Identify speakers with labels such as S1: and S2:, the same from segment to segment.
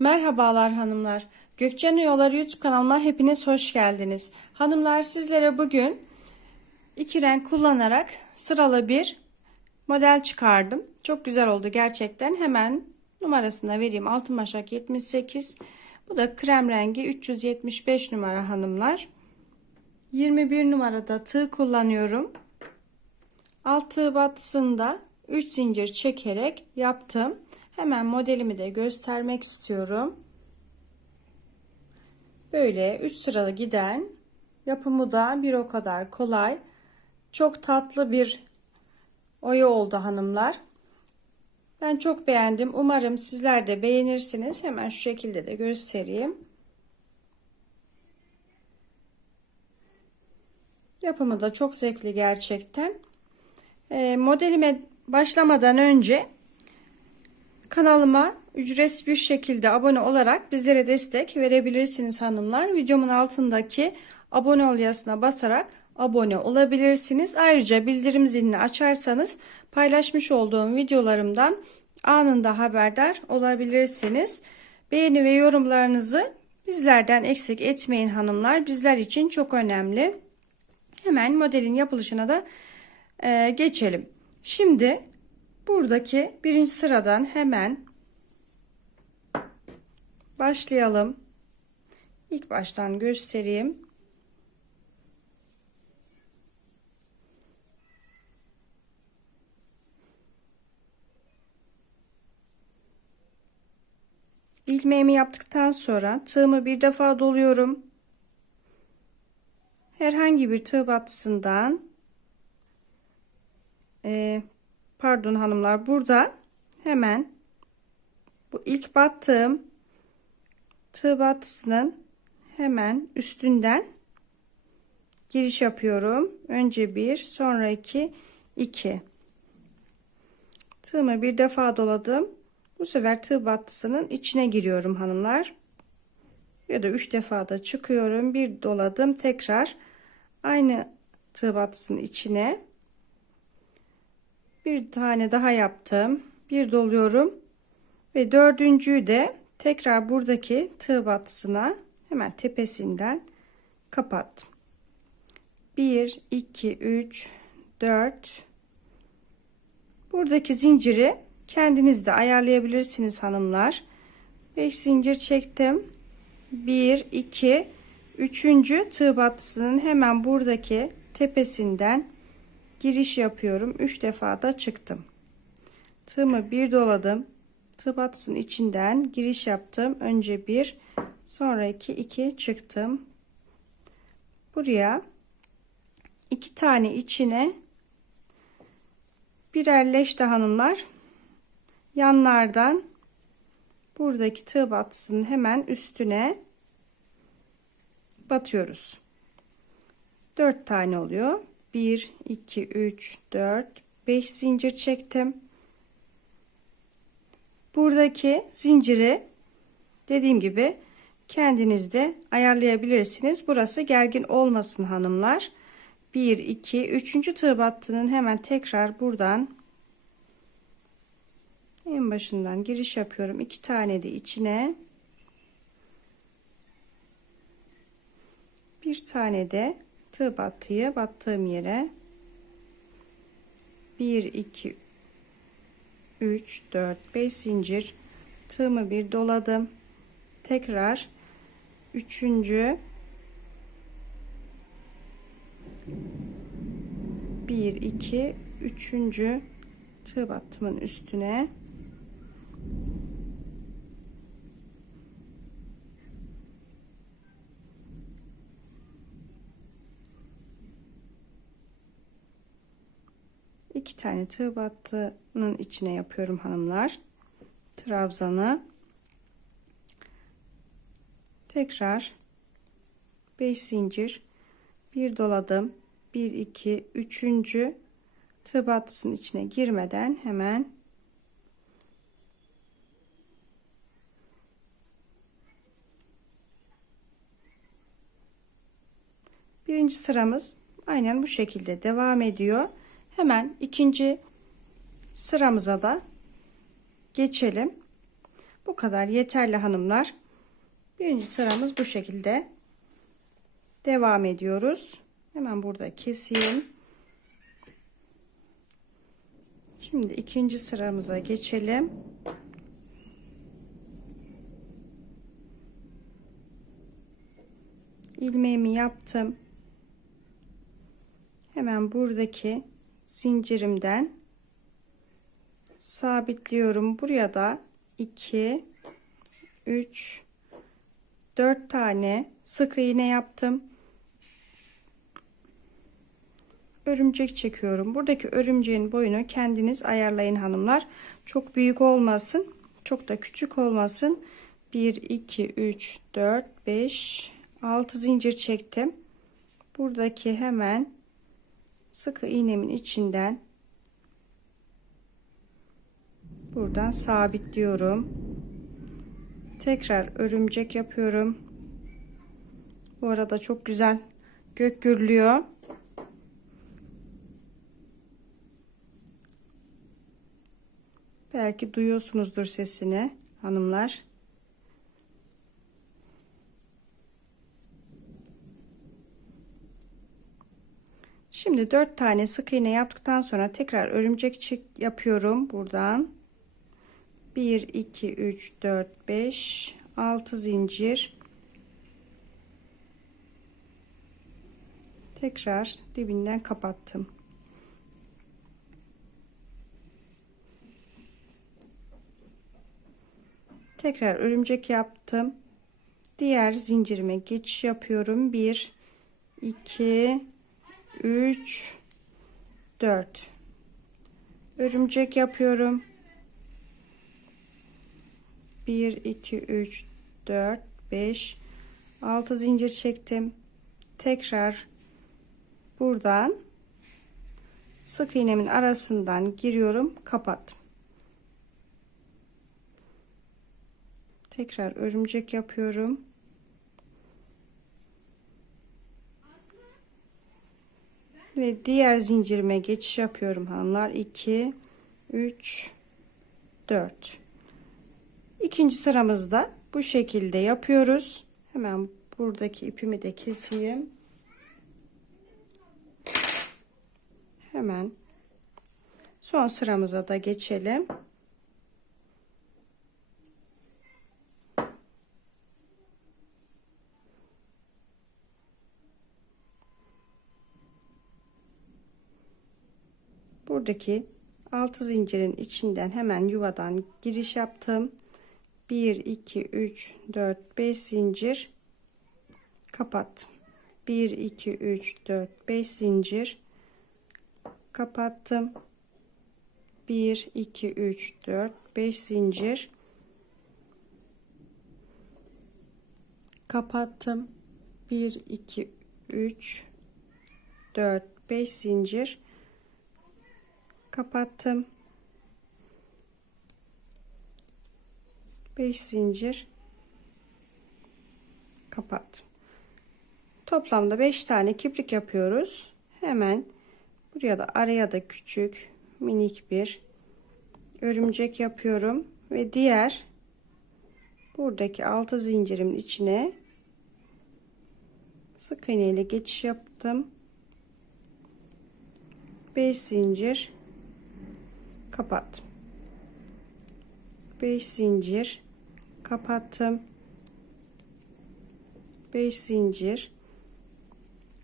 S1: Merhabalar hanımlar. Gökçen Yolları YouTube kanalıma hepiniz hoş geldiniz. Hanımlar sizlere bugün iki renk kullanarak sıralı bir model çıkardım. Çok güzel oldu gerçekten. Hemen numarasını da vereyim. Altın maşak 78. Bu da krem rengi 375 numara hanımlar. 21 numarada tığ kullanıyorum. Alt tığ batısında 3 zincir çekerek yaptım. Hemen modelimi de göstermek istiyorum. Böyle 3 sıralı giden yapımı da bir o kadar kolay. Çok tatlı bir oya oldu hanımlar. Ben çok beğendim. Umarım sizler de beğenirsiniz. Hemen şu şekilde de göstereyim. Yapımı da çok zevkli gerçekten. E, modelime başlamadan önce Kanalıma ücretsiz bir şekilde abone olarak bizlere destek verebilirsiniz hanımlar. Videomun altındaki abone ol yazısına basarak abone olabilirsiniz. Ayrıca bildirim zilini açarsanız paylaşmış olduğum videolarımdan anında haberdar olabilirsiniz. Beğeni ve yorumlarınızı bizlerden eksik etmeyin hanımlar. Bizler için çok önemli. Hemen modelin yapılışına da e, geçelim. Şimdi buradaki birinci sıradan hemen başlayalım. İlk baştan göstereyim. İlmeğimi yaptıktan sonra tığımı bir defa doluyorum. Herhangi bir tığ battısından e, pardon hanımlar burada hemen bu ilk battığım tığ battısının hemen üstünden giriş yapıyorum. Önce bir sonra iki iki tığımı bir defa doladım. Bu sefer tığ battısının içine giriyorum hanımlar. Ya da üç defa da çıkıyorum. Bir doladım tekrar aynı tığ battısının içine bir tane daha yaptım. Bir doluyorum. Ve dördüncüyü de tekrar buradaki tığ battısına hemen tepesinden kapattım. 1 2 3 4 buradaki zinciri kendiniz de ayarlayabilirsiniz hanımlar. 5 zincir çektim. 1 2 üçüncü tığ battısının hemen buradaki tepesinden giriş yapıyorum. 3 defa da çıktım. Tığımı bir doladım. Tığ batısının içinden giriş yaptım. Önce bir, sonra iki, iki çıktım. Buraya iki tane içine birer leş de hanımlar yanlardan buradaki tığ batısının hemen üstüne batıyoruz. 4 tane oluyor. 1 2 3 4 5 zincir çektim. Buradaki zinciri dediğim gibi kendiniz de ayarlayabilirsiniz. Burası gergin olmasın hanımlar. 1 2 3. tığ battının hemen tekrar buradan en başından giriş yapıyorum. İki tane de içine. Bir tane de tığ battıyı battığım yere. 1 2 3 4 5 zincir. Tığımı bir doladım. Tekrar üçüncü. Bir iki üçüncü. Tığ battımın üstüne iki tane tığ battının içine yapıyorum hanımlar. Trabzanı tekrar 5 zincir. Bir doladım. 1 2 3. tığ battısının içine girmeden hemen birinci sıramız aynen bu şekilde devam ediyor Hemen ikinci sıramıza da geçelim. Bu kadar yeterli hanımlar. Birinci sıramız bu şekilde. Devam ediyoruz. Hemen burada keseyim. Şimdi ikinci sıramıza geçelim. ilmeğimi yaptım. Hemen buradaki zincirimden sabitliyorum. Buraya da 2 3 4 tane sık iğne yaptım. Örümcek çekiyorum. Buradaki örümceğin boyunu kendiniz ayarlayın hanımlar. Çok büyük olmasın. Çok da küçük olmasın. 1 2 3 4 5 6 zincir çektim. Buradaki hemen sık iğnemin içinden buradan sabitliyorum. Tekrar örümcek yapıyorum. Bu arada çok güzel gök gürlüyor. Belki duyuyorsunuzdur sesini hanımlar. Şimdi 4 tane sık iğne yaptıktan sonra tekrar örümcek yapıyorum buradan. 1 2 3 4 5 6 zincir. Tekrar dibinden kapattım. Tekrar örümcek yaptım. Diğer zincirime geçiş yapıyorum. 1 2 3 4 örümcek yapıyorum. 1 2 3 4 5 6 zincir çektim. Tekrar buradan sık iğnemin arasından giriyorum kapattım. Tekrar örümcek yapıyorum ve diğer zincirime geçiş yapıyorum hanımlar. 2 3 4 ikinci sıramızda bu şekilde yapıyoruz. Hemen buradaki ipimi de keseyim. Hemen son sıramıza da geçelim buradaki altı zincirin içinden hemen yuvadan giriş yaptım. 1 2 3 4 5 zincir kapattım. 1 2 3 4 5 zincir kapattım. 1 2 3 4 5 zincir kapattım. 1 2 3 4 5 zincir kapattım. 5 zincir. Kapattım. Toplamda 5 tane kiprik yapıyoruz. Hemen buraya da araya da küçük minik bir örümcek yapıyorum. Ve diğer buradaki altı zincirimin içine sık iğne ile geçiş yaptım. 5 zincir kapattım. 5 zincir. Kapattım. 5 zincir.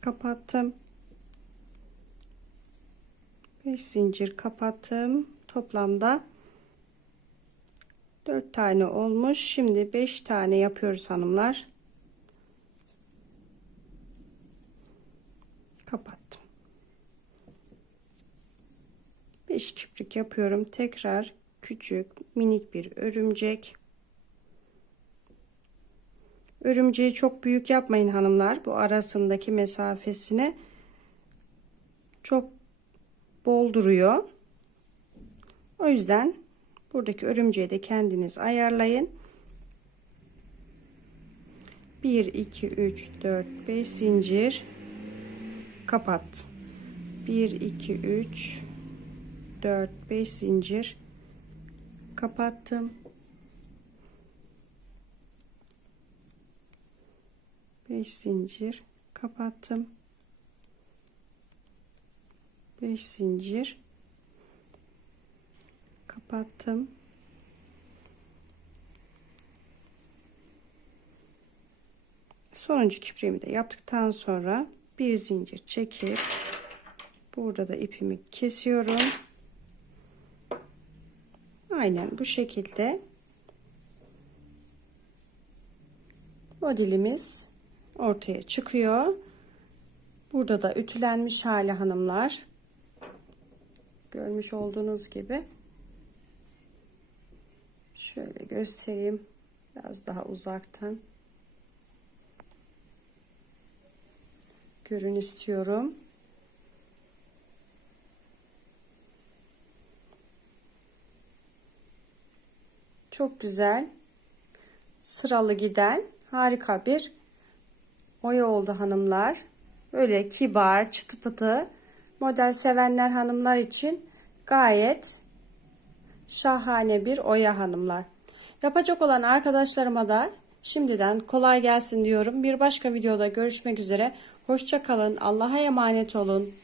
S1: Kapattım. 5 zincir kapattım. Toplamda 4 tane olmuş. Şimdi 5 tane yapıyoruz hanımlar kapattım 5 kiprik yapıyorum. Tekrar küçük minik bir örümcek. Örümceği çok büyük yapmayın hanımlar. Bu arasındaki mesafesine çok bol duruyor o yüzden buradaki örümceği de kendiniz ayarlayın. 1 2 3 4 5 zincir. Kapat. 1 2 3 4 5 zincir. Kapattım. 5 zincir. Kapattım. 5 zincir. Kapattım. Sonuncu kipriğimi de yaptıktan sonra bir zincir çekip burada da ipimi kesiyorum aynen bu şekilde. Modelimiz ortaya çıkıyor. Burada da ütülenmiş hali hanımlar. Görmüş olduğunuz gibi. Şöyle göstereyim. Biraz daha uzaktan. Görün istiyorum. Çok güzel sıralı giden harika bir oya oldu hanımlar. Böyle kibar çıtı pıtı model sevenler hanımlar için gayet şahane bir oya hanımlar. Yapacak olan arkadaşlarıma da şimdiden kolay gelsin diyorum. Bir başka videoda görüşmek üzere. Hoşça kalın. Allah'a emanet olun.